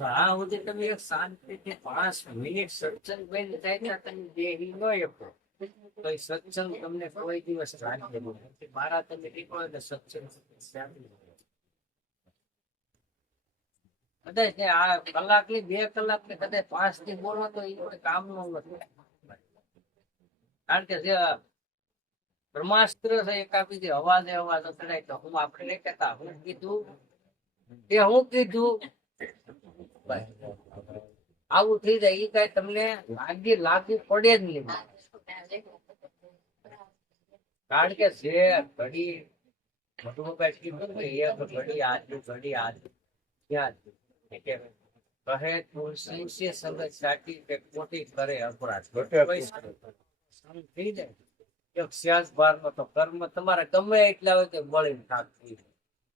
આ સુધી તમે એક શાંતિથી પાંચ મિનિટ સત્સંગ થાય ને ન સત્સંગ તમને કોઈ દિવસ કદાચ ને આ કલાકની બે કલાક ને કદાચ પાંચથી બોલો તો એ કોઈ નો નથી કારણ કે જે બ્રહ્માસ્ત્ર છે એકાબીજી અવાજે અવાજ અથડાય તો હું આપણે કેતા હું કીધું એ હું કીધું આવું થઈ જાય એ કઈ તમને લાગી લાગી પડે જ નહીં. કારણ કે જે ઘડી મોટું કીધું એક ઘડી આજુ ઘડી આજ ત્યાં કહે તુલસી છે સંગત સાચી કે ખોટી કરે અપરાધ. થઈ જાય. એક શ્યાસ બારનો તો કર્મ તમારે ગમે એટલા હોય કે બળીને થાક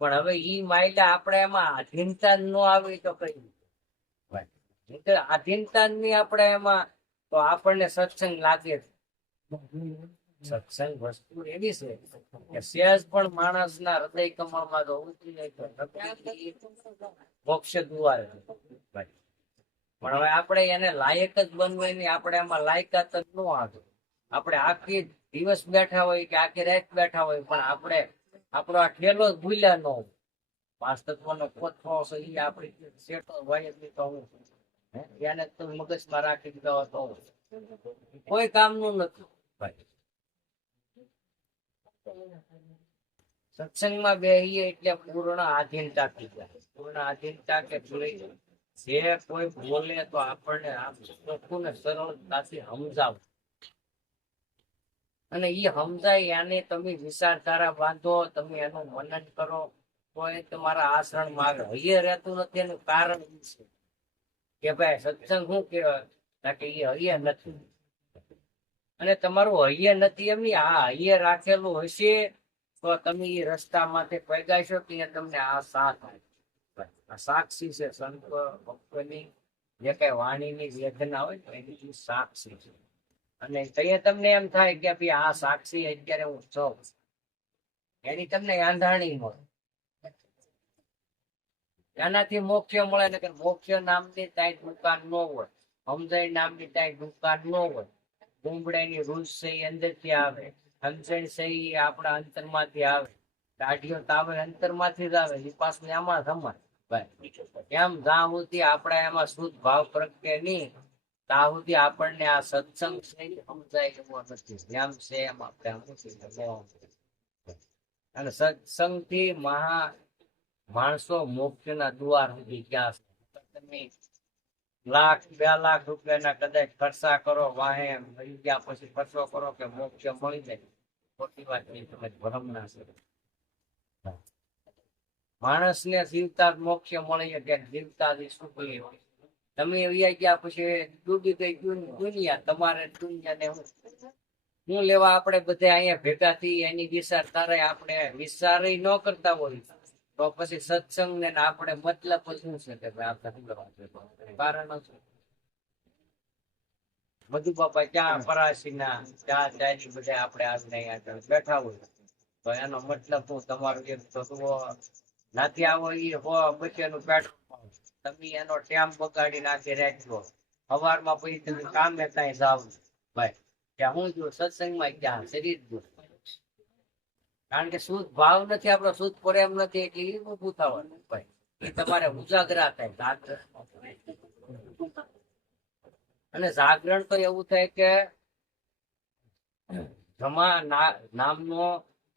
પણ હવે ઈ માયલા આપણે એમાં આધીનતા ન આવી તો કઈ નહીં ની આપણે એમાં તો આપણને સત્સંગ લાગે સત્સંગ વસ્તુ એવી છે કે સહેજ પણ માણસના હૃદય કમળમાં જો ઉતરી જાય તો નક્કી મોક્ષ દ્વારે પણ હવે આપણે એને લાયક જ બનવાની આપણે એમાં લાયકાત જ ન આવે. આપણે આખી દિવસ બેઠા હોય કે આખી રાત બેઠા હોય પણ આપણે આપણો આ ઠેલો જ ભૂલ્યા ન હોય. પાંચ તત્વનો કોથળો છે એ આપણી શેઠો હોય જ નહીં તો હે? એને તમે મગજમાં રાખી દીધા તો કોઈ કામનું નથી. ભાઈ સત્સંગમાં બેહીએ એટલે પૂર્ણ આધીનતા થઈ જાય. પૂર્ણ આધીનતા કે જે કોઈ બોલે તો આપણને ચોખ્ખું ને સરળતાથી સમજાવ. અને એ સમજાય એને તમે વિચારધારા બાંધો તમે એનું મનન કરો તો એ તમારા આચરણમાં માર્ગ હૈયે રહેતું નથી. એનું કારણ છે. કે ભાઈ સત્સંગ શું કહેવાય કે એ હૈયે નથી. અને તમારું હૈયે નથી એમ નહીં, આ હૈયે રાખેલું હશે તો તમે એ રસ્તામાંથી પૈગાશો કે તમને આ સાથ આ સાક્ષી છે? સંત ભક્તની જે કઈ વાણીની વેદના હોય એની સાક્ષી છે? અને ત્યાં તમને એમ થાય કે ભાઈ આ સાક્ષી અત્યારે હું છું. એની તમને આંધાણી મળે એનાથી મોક્ષ મળે ને મોક્ષ નામની ટાઈટ દુકાન ન હોય. સમજાય નામની ટાઈટ દુકાન ન હોય. કુંબડાની રૂસ છે અંદરથી આવે. હંસણ છે એ આપણા અંતરમાંથી આવે. દાઢીઓ તાવે અંતરમાંથી જ આવે. એ પાછું એમાં સમાય. એમ જ્યાં સુધી આપણે એમાં શુદ્ધ ભાવ પ્રગટે નહીં, ત્યાં સુધી આપણને આ સત્સંગ છે એ સમજાય એવો નથી. જેમ છે એમ આપણે અને સત્સંગથી મહા માણસો મોક્ષના દ્વાર સુધી ગયા છે. લાખ, બે લાખ રૂપિયાના કદાચ ખર્ચા કરો, વાહે મળી ગયા પછી ખર્ચો કરો કે મોક્ષ મળી જાય. ખોટી વાત નહીં, તમે ભરમ ના છે. માણસને જીવતા મોક્ષ મળી કે જીવતા જ સુખ લેવાય તમે વ્યા ગયા પછી ડૂબી ગઈ દુનિયા, તમારે દુનિયાને ને હું લેવા આપણે બધા અહીંયા ભેગા થઈ એની વિચાર તારે આપણે વિચાર ન કરતા હોય. તો પછી સત્સંગ ને આપણે મતલબ શું છે કે આપણે જોઈએ? કારણ શું? મધુ બાપા ક્યાં પરાશીના ચા ચાયની બધે આપણે આજને અહીંયા બેઠા હોય. તો એનો મતલબ હું તમારું એક થતું નાથી આવો એ હો બચેનું પેટ્રોલ તમે એનો ટેમ બગાડી નાખી રાખજો. સવારમાં પછી તમે કામે કાંઈ જાવ ભાઈ, ત્યાં હું જો સત્સંગમાં ક્યાં? શરીર જો કારણ કે શુદ્ધ ભાવ નથી, આપણો શુદ્ધ પ્રેમ નથી, એટલે એ ઊભું થવાનું એ તમારે ઉજાગરા થાય અને જાગરણ તો એવું થાય કે જમા નામનો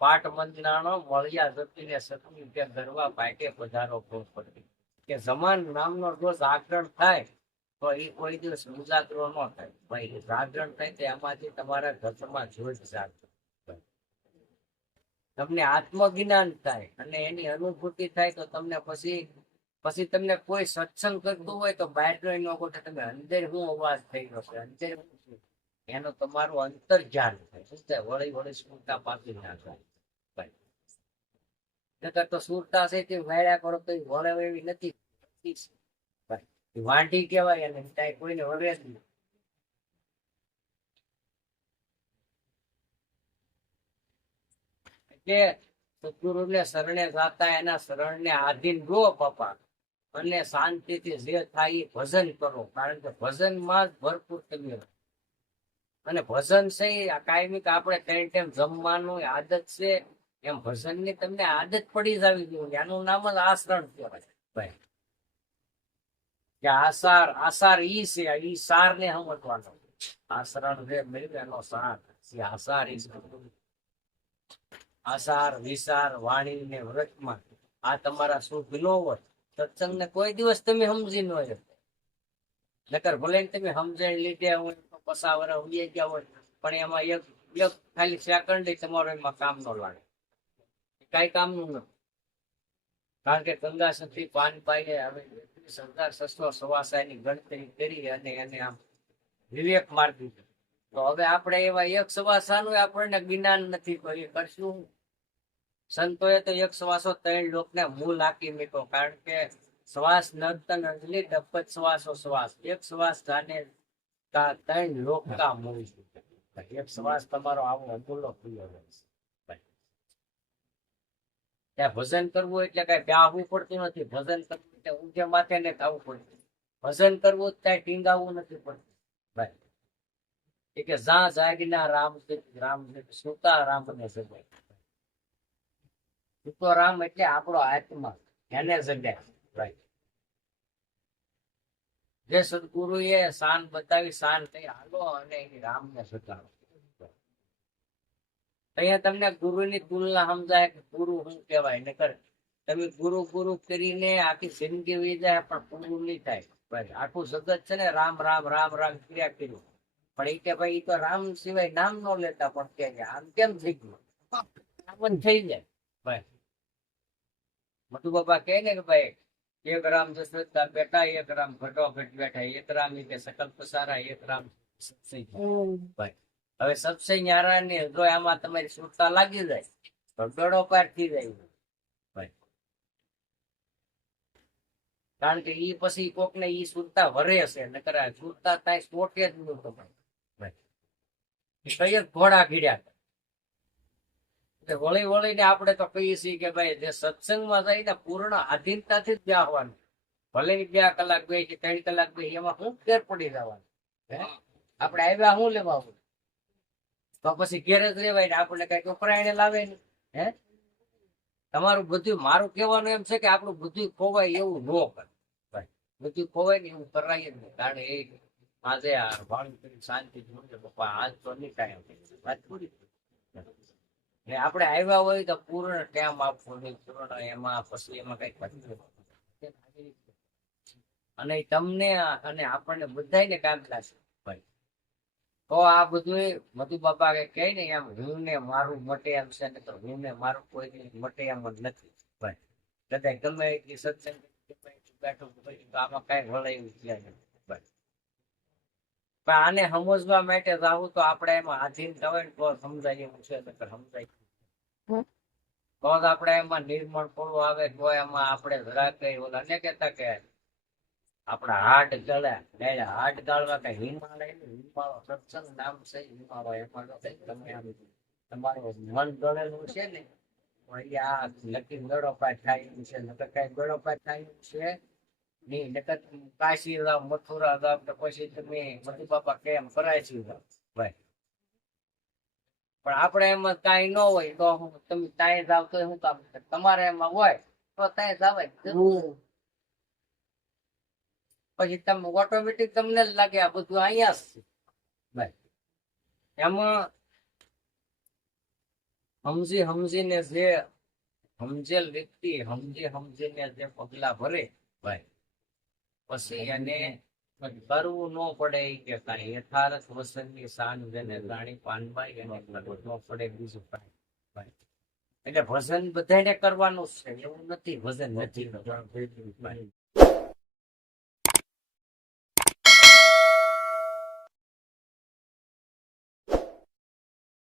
પાઠ બંધાણો મળ્યા જતીને સતી કે ગરવા પાટે પધારો ભોગ પડે. કે જમાન નામનો જો જાગરણ થાય, તો એ કોઈ દિવસ ઉજાગરો ન થાય. ભાઈ, જાગરણ થાય તો એમાંથી તમારા ઘરમાં જોઈ જાગરણ. તમને આત્મજ્ઞાન થાય અને એની અનુભૂતિ થાય તો તમને પછી પછી તમને કોઈ સત્સંગ કરતું હોય તો બહાર નો કોઠે તમે અંદર શું અવાજ થઈ ગયો છે? અંદર એનો તમારું અંતર ધ્યાન થાય. શું વળી વળી સ્ફૂર્તા પાછી ના થાય. નકર તો સુરતા છે તે વાળ્યા કરો તો વળે એવી નથી. વાંટી કહેવાય અને કોઈને વળે જ નહીં. એટલે સદગુરુને શરણે જાતા એના શરણને આધીન રહો પપ્પા અને શાંતિથી જે થાય ભજન કરો, કારણ કે ભજનમાં જ ભરપૂર તમે અને ભજન છે એ આ કાયમી આપણે ત્રણ ટાઈમ જમવાનું આદત છે, એમ ભજનની તમને આદત પડી જવી જોઈએ. એનું નામ જ આસરણ કહેવાય. ભાઈ, કે આસાર આસાર ઈ છે ઈ સાર ને સમજવાનો. આસરણ જે મેળવે એનો સાર. આસાર ઈ. આસાર, વિસાર, વાણી ને વ્રતમાં આ તમારા સુખ ન હોય, સત્સંગને કોઈ દિવસ તમે સમજી ન હોય નકર ભલે તમે સમજણ લીધે હોય પસાવર ઉડી ગયા હોય, પણ એમાં એક એક ખાલી સેકન્ડ તમારો એમાં કામ ન લાગે. કઈ કામનું ન કારણ કે ગંગા સતી પાન પાઈએ હવે સરદાર સસલો સવાસાની ગણતરી કરી અને એને આમ વિવેક માર દીધો તો હવે આપણે એવા એક સવાસાનું આપણને જ્ઞાન નથી કોઈ કરશું? સંતોએ તો એક શ્વાસો ત્રણ લોકને મૂળ આપી મીઠો, કારણ કે શ્વાસ નર્તન અંજલિ ડબ્બત શ્વાસો શ્વાસ. એક શ્વાસ જાને ત્રણ લોક કા મૂળ એક શ્વાસ તમારો આવો અમૂલો ખુલ્લો રહેશે ત્યાં ભજન કરવું એટલે કઈ બેહવું પડતું નથી. ભજન કરવું એટલે ઊંઘે માથે ને થવું પડતું ભજન કરવું ત્યાં કઈ ટીંગાવવું નથી પડતું. ભાઈ કે જા જાગીના રામ રામ સુતા રામ ને તો રામ એટલે આપણો આત્મા. એને જગ્યા જે સદગુરુ શાન બતાવી શાન થઈ, હાલો અને એ રામને સગાડો અહીંયા તમને ગુરુની તુલના સમજાય કે ગુરુ શું કહેવાય, નકર તમે ગુરુ ગુરુ કરીને આખી જિંદગી વી જાય, પણ પૂરું નહીં થાય. આખું જગત છે ને રામ રામ રામ રામ ક્રિયા કર્યું. પણ એ કે ભાઈ તો રામ સિવાય નામ ન લેતા, પણ કે આમ કેમ થઈ ગયું? આમ થઈ જાય. ભાઈ મધુ બાબા કહે ને કે ભાઈ એક રામ દશરથના બેટા એક રામ ઘટોઘટ બેઠા એક રામ કે સકલ પસારા એક રામ ભાઈ હવે સત્સંગ ન્યારાની જો આમાં તમારી સુરતા લાગી જાય તો પાર થઈ જાય. ભાઈ કારણ કે ઈ પછી કોક ને ઈ સુરતા વરે હશે નકર સુરતા તાય સોટે જ નહીં તમારે ભાઈ ઈ કઈ જ ઘોડા ભીડ્યા. વળી વળીને આપણે તો કહીએ છીએ કે ભાઈ, જે સત્સંગમાં જાય પૂર્ણ આધીનતાથી જ બેસવાનું ભલે બે કલાક બે કે ત્રણ કલાક બે, એમાં શું ફેર પડી જવાનું આપણે આવ્યા શું લેવા? તો પછી ઘેર જ રેવાય ને આપણને કંઈક ઉપરાયણે લાવે ને, હે? તમારું બધું મારું કહેવાનું એમ છે કે આપણું બધું ખોવાય એવું ન કરે. બધું ખોવાય ને એવું કરાય જ નહીં. કારણ એ આજે આ વાણી શાંતિ પપ્પા, આજ તો નહીં કાંઈ. વાત પૂરી? ને આપણે આવ્યા હોય તો પૂર્ણ ટાઈમ આપવો પૂર્ણ એમાં પછી એમાં કઈ અને તમને અને આપણને બધાયને કામ લાગશે તો આ બધું મધુ બાપા કે કહે ને એમ હું ને મારું મટે એમ છે ને તો હું ને મારું કોઈ મટે એમ જ નથી કદાચ ગમે એટલી સત્સંગ એટલું બેઠું આમાં કઈ વળાયું થયા ભાઈ પણ આને સમજવા માટે જાવું તો આપણે એમાં આધીન થવાય તો સમજાય એવું છે. સમજાય તો જ આપણે એમાં નિર્મળ પૂરું આવે તો એમાં આપણે જરા કઈ ઓલા ને કેતા કે આપણા હાટ ગળે હાડ ગાળવા કઈ હિમાલય હિમાલય સત્સંગ નામ છે હિમાલય એમાં તો કઈ તમે આમ તમારું મન ગળેલું છે ને આ નક્કી ગળો પાય થાય છે નકર કઈ ગળો પાય થાય છે નકર કાશી મથુરા પછી તમે મધુ બાપા કેમ કરાય છે ભાઈ. પણ આપણે એમાં કઈ ન હોય તો તમે તાય જાવ તો શું કામ તમારે એમાં હોય તો તાય જવાય પછી તમે ઓટોમેટિક તમને જ લાગે આ બધું અહીંયા જ છે. ભાઈ. એમાં સમજી સમજીને જે સમજેલ વ્યક્તિ સમજી સમજીને જે પગલા ભરે ભાઈ. પછી એને કરવું ન પડે કે કાંઈ યથાર્થ વસનની શાન જેને રાણી પાનબાઈ એને કરવું ન પડે, બીજું કાંઈ એટલે ભજન બધાને કરવાનું છે. એવું નથી ભજન નથી